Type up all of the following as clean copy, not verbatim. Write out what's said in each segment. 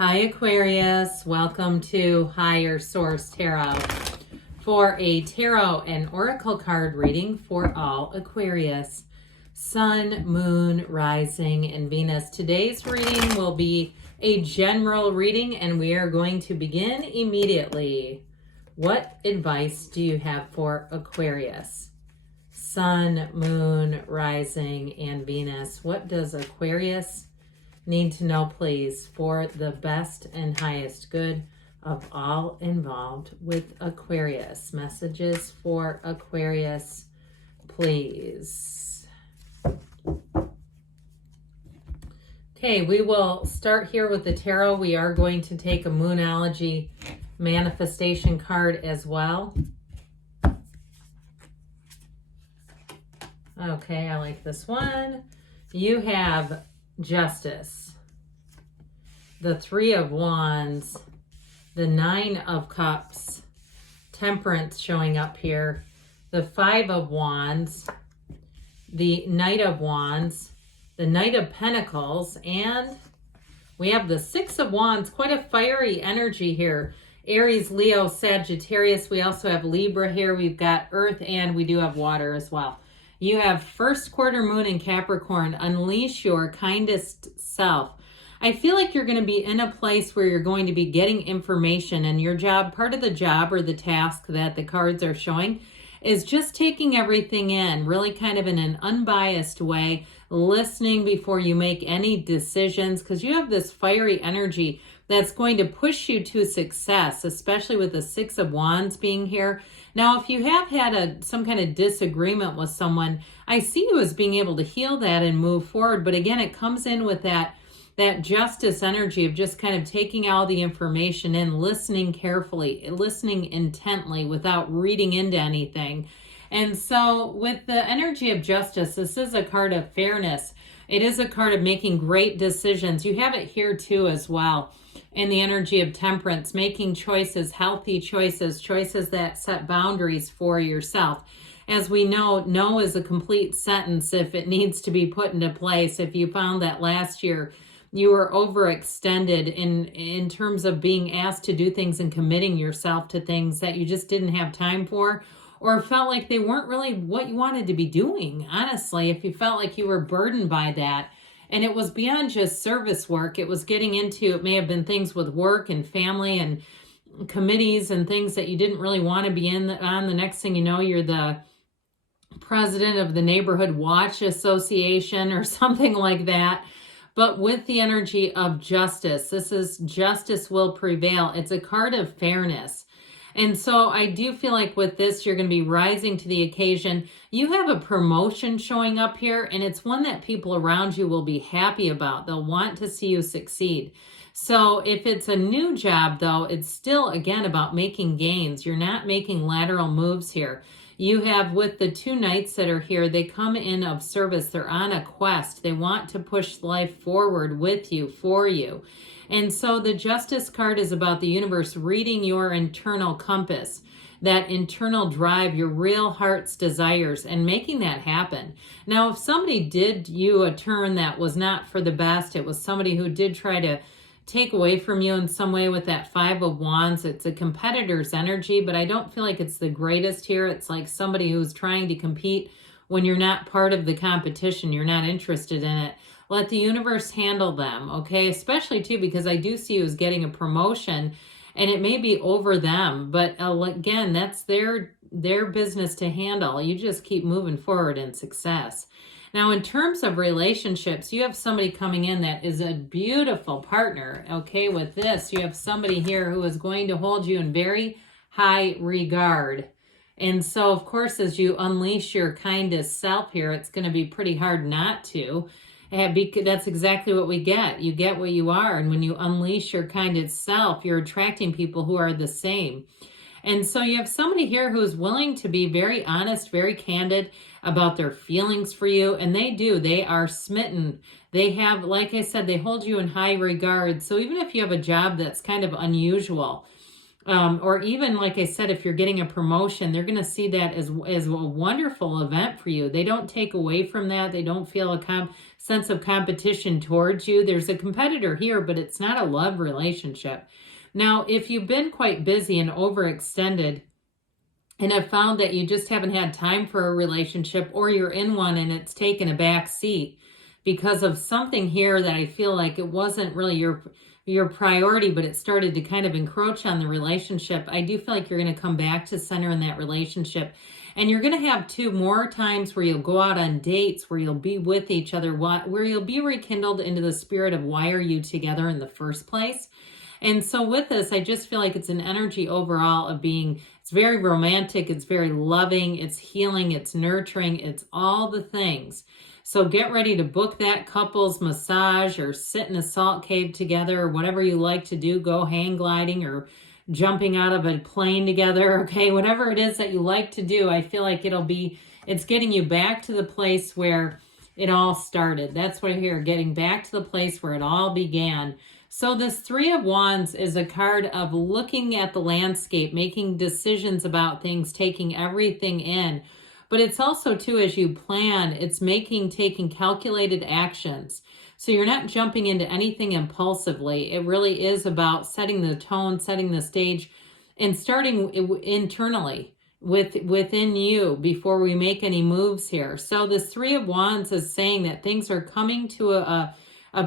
Hi Aquarius, welcome to Higher Source Tarot for a tarot and oracle card reading for all Aquarius, Sun, Moon, Rising, and Venus. Today's reading will be a general reading and we are going to begin immediately. What advice do you have for Aquarius? Sun, Moon, Rising, and Venus. What does Aquarius need to know, please, for the best and highest good of all involved with Aquarius? Messages for Aquarius, please. Okay, we will start here with the tarot. We are going to take a Moonology manifestation card as well. Okay, I like this one. You have Justice, the Three of Wands, the Nine of Cups, Temperance showing up here, the Five of Wands, the Knight of Wands, the Knight of Pentacles, and we have the Six of Wands. Quite a fiery energy here. Aries, Leo, Sagittarius. We also have Libra here. We've got Earth, and we do have water as well. You have first quarter moon in Capricorn. Unleash your kindest self. I feel like you're going to be in a place where you're going to be getting information, and your job, part of the job or the task that the cards are showing is just taking everything in, really kind of in an unbiased way, listening before you make any decisions, because you have this fiery energy that's going to push you to success, especially with the Six of Wands being here. Now, if you have had some kind of disagreement with someone, I see you as being able to heal that and move forward. But again, it comes in with that justice energy of just kind of taking all the information in, listening carefully, listening intently without reading into anything. And so with the energy of justice, this is a card of fairness. It is a card of making great decisions. You have it here too as well. In the energy of temperance, making choices, healthy choices, choices that set boundaries for yourself. As we know, no is a complete sentence if it needs to be put into place. If you found that last year you were overextended in terms of being asked to do things and committing yourself to things that you just didn't have time for, or felt like they weren't really what you wanted to be doing, honestly, if you felt like you were burdened by that, and it was beyond just service work, it was getting into, it may have been things with work and family and committees and things that you didn't really want to be on. The next thing you know, you're the president of the neighborhood watch association or something like that. But with the energy of justice, this is justice will prevail. It's a card of fairness. And so I do feel like with this, you're going to be rising to the occasion. You have a promotion showing up here, and it's one that people around you will be happy about. They'll want to see you succeed. So if it's a new job, though, it's still, again, about making gains. You're not making lateral moves here. You have, with the two knights that are here, they come in of service. They're on a quest. They want to push life forward with you, for you. And so the Justice card is about the universe reading your internal compass, that internal drive, your real heart's desires, and making that happen. Now, if somebody did you a turn that was not for the best, it was somebody who did try to take away from you in some way with that Five of Wands. It's a competitor's energy, but I don't feel like it's the greatest here. It's like somebody who's trying to compete when you're not part of the competition. You're not interested in it. Let the universe handle them, okay? Especially, too, because I do see you as getting a promotion, and it may be over them. But, again, that's their business to handle. You just keep moving forward in success. Now, in terms of relationships, you have somebody coming in that is a beautiful partner, okay? With this, you have somebody here who is going to hold you in very high regard. And so, of course, as you unleash your kindest self here, it's going to be pretty hard not to. That's exactly what we get. You get what you are. And when you unleash your kindest self, you're attracting people who are the same. And so you have somebody here who's willing to be very honest, very candid about their feelings for you. And they do. They are smitten. They have, like I said, they hold you in high regard. So even if you have a job that's kind of unusual, Or even, like I said, if you're getting a promotion, they're going to see that as a wonderful event for you. They don't take away from that. They don't feel a sense of competition towards you. There's a competitor here, but it's not a love relationship. Now, if you've been quite busy and overextended and have found that you just haven't had time for a relationship, or you're in one and it's taken a back seat because of something here that I feel like it wasn't really your priority, but it started to kind of encroach on the relationship, I do feel like you're going to come back to center in that relationship. And you're going to have 2 more times where you'll go out on dates, where you'll be with each other, where you'll be rekindled into the spirit of why are you together in the first place. And so with this, I just feel like it's an energy overall of being, it's very romantic, it's very loving, it's healing, it's nurturing, it's all the things. So get ready to book that couples massage, or sit in a salt cave together, or whatever you like to do. Go hang gliding or jumping out of a plane together, okay? Whatever it is that you like to do, I feel like it's getting you back to the place where it all started. That's what I hear, getting back to the place where it all began. So this 3 of Wands is a card of looking at the landscape, making decisions about things, taking everything in. But it's also, too, as you plan, it's taking calculated actions. So you're not jumping into anything impulsively. It really is about setting the tone, setting the stage, and starting internally within you before we make any moves here. So this 3 of Wands is saying that things are coming to a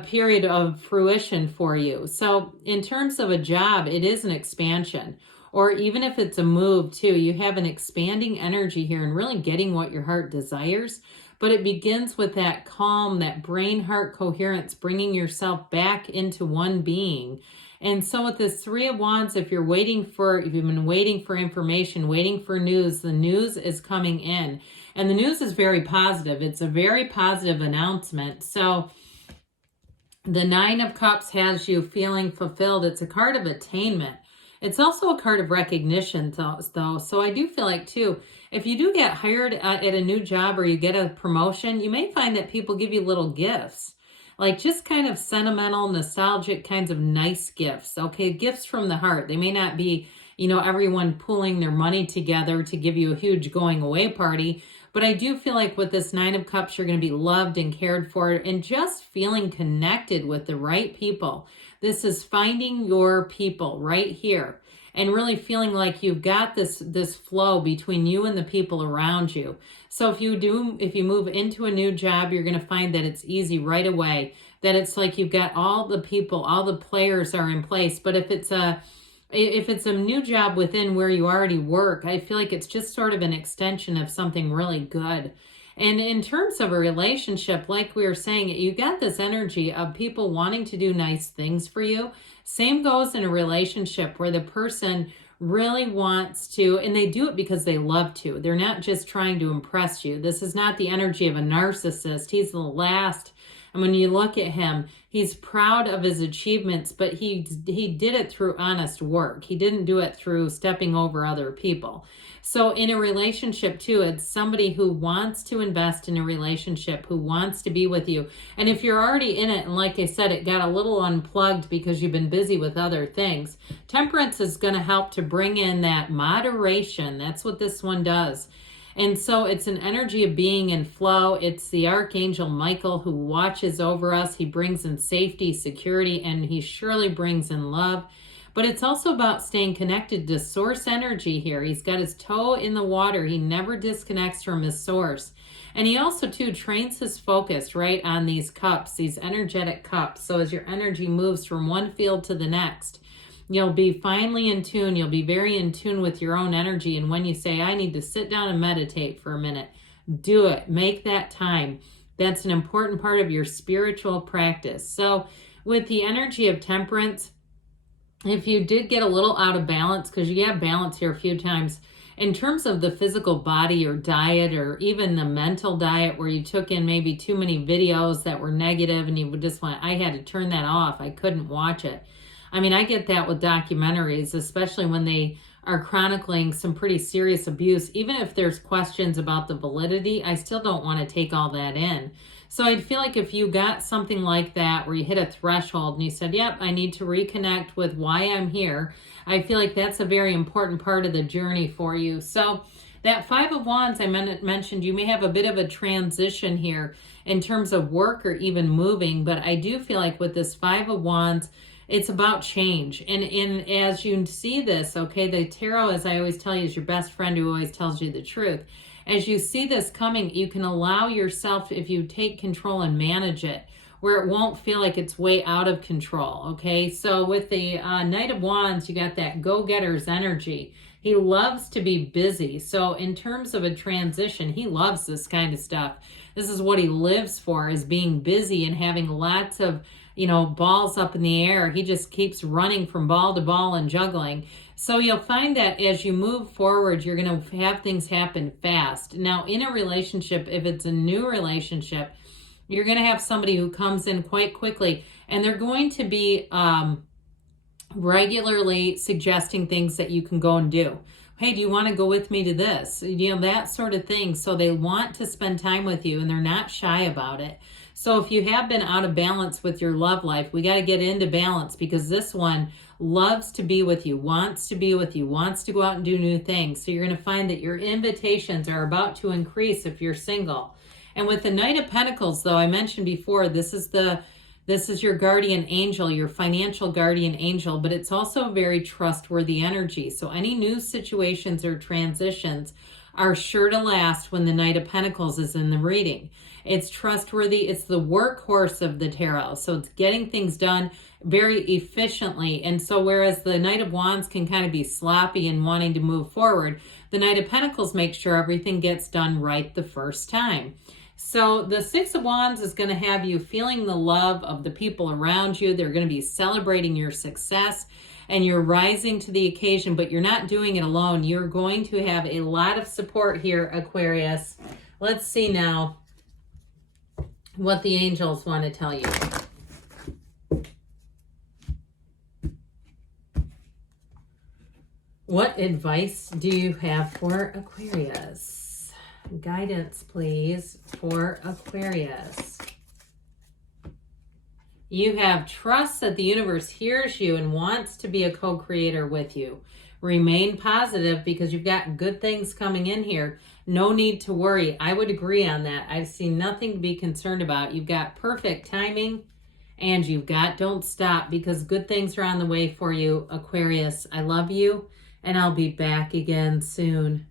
period of fruition for you. So in terms of a job, it is an expansion. Or even if it's a move too, you have an expanding energy here and really getting what your heart desires. But it begins with that calm, that brain-heart coherence, bringing yourself back into one being. And so with this 3 of Wands, if you've been waiting for information, waiting for news, the news is coming in. And the news is very positive. It's a very positive announcement. So the 9 of Cups has you feeling fulfilled. It's a card of attainment. It's also a card of recognition, though. So I do feel like, too, if you do get hired at a new job or you get a promotion, you may find that people give you little gifts, like just kind of sentimental, nostalgic kinds of nice gifts. Okay, gifts from the heart. They may not be, everyone pooling their money together to give you a huge going away party. But I do feel like with this 9 of Cups, you're going to be loved and cared for and just feeling connected with the right people. This is finding your people right here and really feeling like you've got this flow between you and the people around you. So if you move into a new job, you're going to find that it's easy right away, that it's like you've got all the people, all the players are in place. But if it's a new job within where you already work, I feel like it's just sort of an extension of something really good. And in terms of a relationship, like we were saying, you got this energy of people wanting to do nice things for you. Same goes in a relationship where the person really wants to, and they do it because they love to. They're not just trying to impress you. This is not the energy of a narcissist. He's the last. And when you look at him, he's proud of his achievements, but he did it through honest work. He didn't do it through stepping over other people. So in a relationship too, it's somebody who wants to invest in a relationship, who wants to be with you. And if you're already in it, and like I said, it got a little unplugged because you've been busy with other things, Temperance is going to help to bring in that moderation. That's what this one does. And so it's an energy of being in flow. It's the Archangel Michael who watches over us. He brings in safety, security, and he surely brings in love. But it's also about staying connected to source energy here. He's got his toe in the water. He never disconnects from his source. And he also, too, trains his focus right on these cups, these energetic cups. So as your energy moves from one field to the next, you'll be finely in tune. You'll be very in tune with your own energy. And when you say, I need to sit down and meditate for a minute, do it. Make that time. That's an important part of your spiritual practice. So with the energy of Temperance, if you did get a little out of balance, because you have balance here a few times, in terms of the physical body or diet, or even the mental diet where you took in maybe too many videos that were negative and you would just want, I had to turn that off. I couldn't watch it. I mean, I get that with documentaries, especially when they are chronicling some pretty serious abuse. Even if there's questions about the validity, I still don't want to take all that in. So I feel like if you got something like that where you hit a threshold and you said, yep, I need to reconnect with why I'm here, I feel like that's a very important part of the journey for you. So that Five of Wands I mentioned, you may have a bit of a transition here in terms of work or even moving, but I do feel like with this Five of Wands, it's about change. And as you see this, okay, the tarot, as I always tell you, is your best friend who always tells you the truth. As you see this coming, you can allow yourself, if you take control and manage it, where it won't feel like it's way out of control, okay? So with the Knight of Wands, you got that go-getter's energy. He loves to be busy. So in terms of a transition, he loves this kind of stuff. This is what he lives for, is being busy and having lots of, you know, balls up in the air. He just keeps running from ball to ball and juggling. So you'll find that as you move forward, you're going to have things happen fast. Now, in a relationship, if it's a new relationship, you're going to have somebody who comes in quite quickly, and they're going to be regularly suggesting things that you can go and do. Hey, do you want to go with me to this? You know, that sort of thing. So they want to spend time with you, and they're not shy about it. So if you have been out of balance with your love life, we got to get into balance, because this one loves to be with you, wants to be with you, wants to go out and do new things. So you're going to find that your invitations are about to increase if you're single. And with the Knight of Pentacles, though, I mentioned before, this is your guardian angel, your financial guardian angel, but it's also a very trustworthy energy. So any new situations or transitions are sure to last when the Knight of Pentacles is in the reading. It's trustworthy. It's the workhorse of the tarot. So it's getting things done very efficiently. And so whereas the Knight of Wands can kind of be sloppy and wanting to move forward, the Knight of Pentacles makes sure everything gets done right the first time. So the Six of Wands is going to have you feeling the love of the people around you. They're going to be celebrating your success, and you're rising to the occasion, but you're not doing it alone. You're going to have a lot of support here, Aquarius. Let's see now what the angels want to tell you. What advice do you have for Aquarius? Guidance, please, for Aquarius. You have trust that the universe hears you and wants to be a co-creator with you. Remain positive, because you've got good things coming in here. No need to worry. I would agree on that. I've seen nothing to be concerned about. You've got perfect timing, and you've got don't stop, because good things are on the way for you, Aquarius. I love you, and I'll be back again soon.